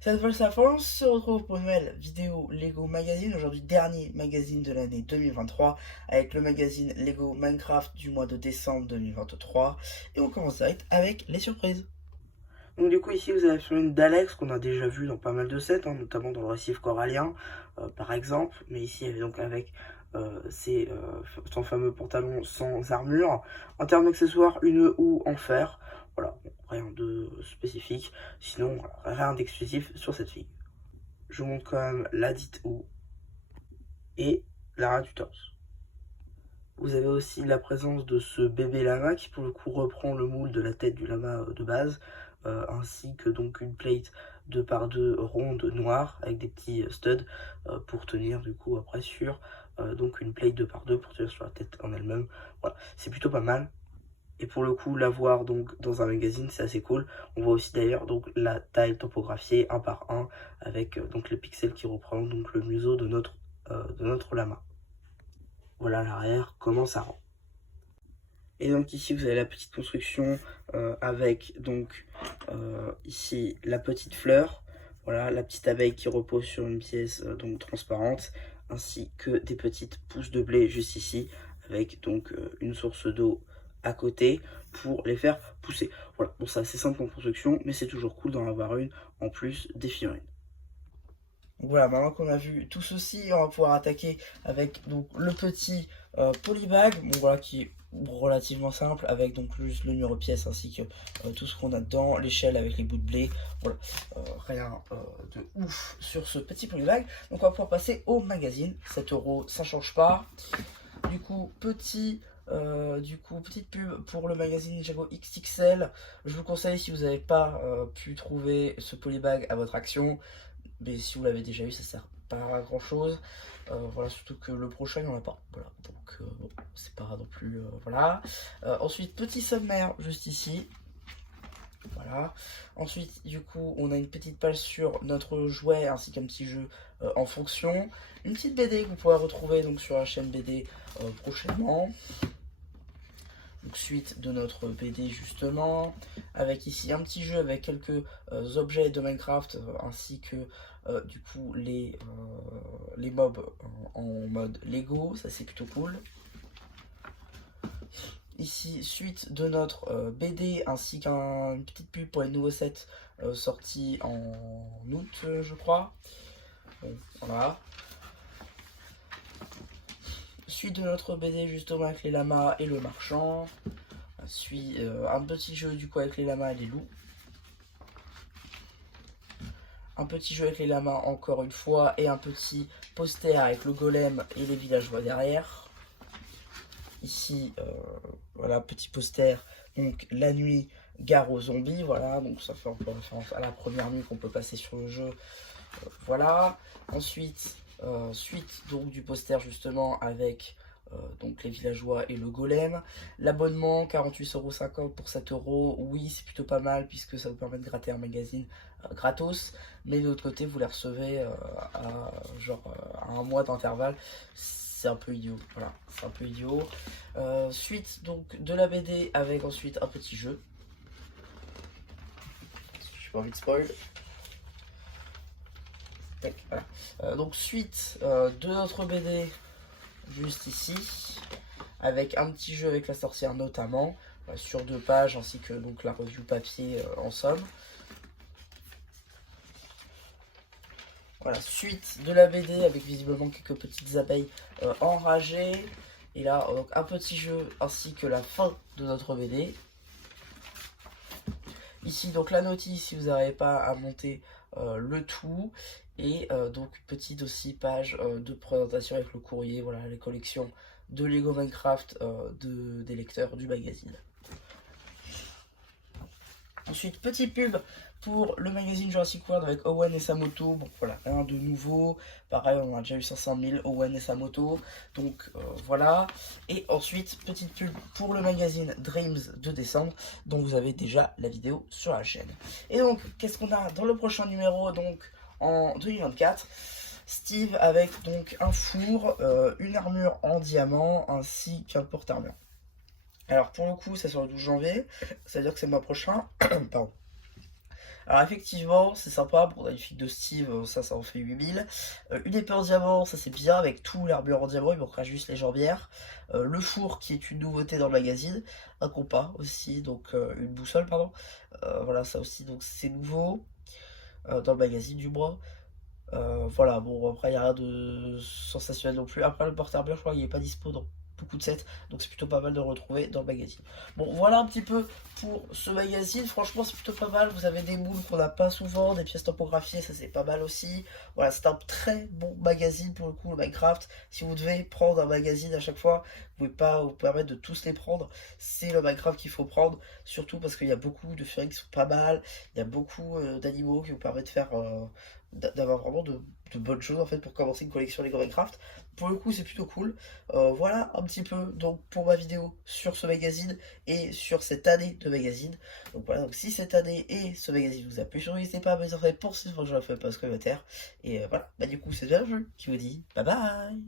Cette fois, ça on se retrouve pour une nouvelle vidéo Lego Magazine. Aujourd'hui, dernier magazine de l'année 2023 avec le magazine Lego Minecraft du mois de décembre 2023. Et on commence direct avec les surprises. Donc du coup ici vous avez sur une d'Alex qu'on a déjà vu dans pas mal de sets, notamment dans le récif corallien par exemple. Mais ici elle est donc avec son fameux pantalon sans armure. En termes d'accessoires, une houe en fer. Voilà, bon, rien de spécifique. Sinon, voilà, rien d'exclusif sur cette fille. Je vous montre quand même la dite houe et l'arrière du torse. Vous avez aussi la présence de ce bébé lama qui pour le coup reprend le moule de la tête du lama de base, ainsi que donc une plate 2x2 ronde noire avec des petits studs pour tenir du coup après sur donc une plate 2x2 pour tenir sur la tête en elle-même. Voilà, c'est plutôt pas mal. Et pour le coup, la voir donc dans un magazine, c'est assez cool. On voit aussi d'ailleurs donc la taille topographiée 1 par 1 avec donc les pixels qui représentent donc le museau de notre lama. Voilà l'arrière, comment ça rend. Et donc ici vous avez la petite construction avec donc ici la petite fleur, voilà la petite abeille qui repose sur une pièce donc transparente, ainsi que des petites pousses de blé juste ici avec donc une source d'eau à côté pour les faire pousser. Voilà, bon c'est assez simple en construction, mais c'est toujours cool d'en avoir une en plus des figurines. Donc voilà, maintenant qu'on a vu tout ceci, on va pouvoir attaquer avec donc le petit polybag, bon, voilà, qui est relativement simple, avec donc juste le numéro-pièce ainsi que tout ce qu'on a dedans, l'échelle avec les bouts de blé, voilà, rien de ouf sur ce petit polybag. Donc on va pouvoir passer au magazine, 7 €, ça change pas. Du coup, petite pub pour le magazine Ninjago XXL. Je vous conseille, si vous n'avez pas pu trouver ce polybag à votre action, mais si vous l'avez déjà eu, ça sert pas à grand chose. Voilà, surtout que le prochain, il n'y en a pas. Voilà, donc bon, c'est pas non plus. Voilà. Ensuite, petit sommaire juste ici. Voilà. Ensuite, du coup, on a une petite page sur notre jouet ainsi qu'un petit jeu en fonction. Une petite BD que vous pourrez retrouver donc sur la chaîne BD prochainement. Donc, suite de notre BD justement, avec ici un petit jeu avec quelques objets de Minecraft ainsi que du coup les mobs en mode Lego, ça c'est plutôt cool. Ici, suite de notre BD ainsi qu'une petite pub pour les nouveaux sets sortis en août, je crois. Bon, voilà. Suite de notre BD justement avec les lamas et le marchand. Suit un petit jeu du coup avec les lamas et les loups. Un petit jeu avec les lamas encore une fois et un petit poster avec le golem et les villageois derrière. Ici, voilà, petit poster, donc la nuit, gare aux zombies, voilà, donc ça fait encore référence à la première nuit qu'on peut passer sur le jeu, voilà. Ensuite, suite donc du poster justement avec donc les villageois et le golem. L'abonnement 48,50 € pour 7 €, oui c'est plutôt pas mal puisque ça vous permet de gratter un magazine gratos, mais de l'autre côté vous les recevez à genre à un mois d'intervalle. C'est un peu idiot, voilà, c'est un peu idiot. Suite donc de la BD avec ensuite un petit jeu. J'ai pas envie de spoil. Tac, voilà. Donc suite de notre BD juste ici, avec un petit jeu avec la sorcière notamment, sur 2 pages, ainsi que donc la review papier en somme. Voilà, suite de la BD avec visiblement quelques petites abeilles enragées. Et là, donc un petit jeu ainsi que la fin de notre BD. Ici, donc la notice si vous n'arrivez pas à monter le tout. Et donc petite aussi page de présentation avec le courrier, voilà les collections de Lego Minecraft des lecteurs du magazine. Ensuite, petit pub pour le magazine Jurassic World avec Owen et sa moto. Bon, voilà, rien de nouveau. Pareil, on a déjà eu 500 000 Owen et sa moto. Donc, voilà. Et ensuite, petite pub pour le magazine Dreams de décembre, dont vous avez déjà la vidéo sur la chaîne. Et donc, qu'est-ce qu'on a dans le prochain numéro, donc en 2024 ? Steve avec donc un four, une armure en diamant, ainsi qu'un porte-armure. Alors pour le coup, c'est sur le 12 janvier, c'est-à-dire que c'est le mois prochain. Pardon. Alors effectivement, c'est sympa, bon, on a une figue de Steve, ça en fait 8000. Une épée en diamant, ça c'est bien, avec tout l'armure en diamant, il manquera juste les jambières. Le four qui est une nouveauté dans le magazine, un compas aussi, donc une boussole, pardon. Voilà, ça aussi, donc c'est nouveau, dans le magazine du moins. Voilà, bon, après, il n'y a rien de sensationnel non plus. Après, le porte-armure, je crois qu'il n'est pas dispo dans beaucoup de sets, donc c'est plutôt pas mal de le retrouver dans le magazine. Bon, voilà un petit peu pour ce magazine. Franchement, c'est plutôt pas mal. Vous avez des moules qu'on n'a pas souvent, des pièces topographiées, ça c'est pas mal aussi. Voilà, c'est un très bon magazine pour le coup, le Minecraft. Si vous devez prendre un magazine à chaque fois, vous pouvez pas vous permettre de tous les prendre. C'est le Minecraft qu'il faut prendre, surtout parce qu'il y a beaucoup de figurines qui sont pas mal. Il y a beaucoup d'animaux qui vous permettent de faire. D'avoir vraiment de bonnes choses en fait pour commencer une collection Lego Minecraft. Pour le coup, c'est plutôt cool. Voilà un petit peu donc pour ma vidéo sur ce magazine et sur cette année de magazine. Donc voilà, donc si cette année et ce magazine vous a plu, surtout n'hésitez pas à me dire pour cette fois que je la fais pas ce commentaire. Et voilà, bah du coup c'est bien le jeu qui vous dit bye bye.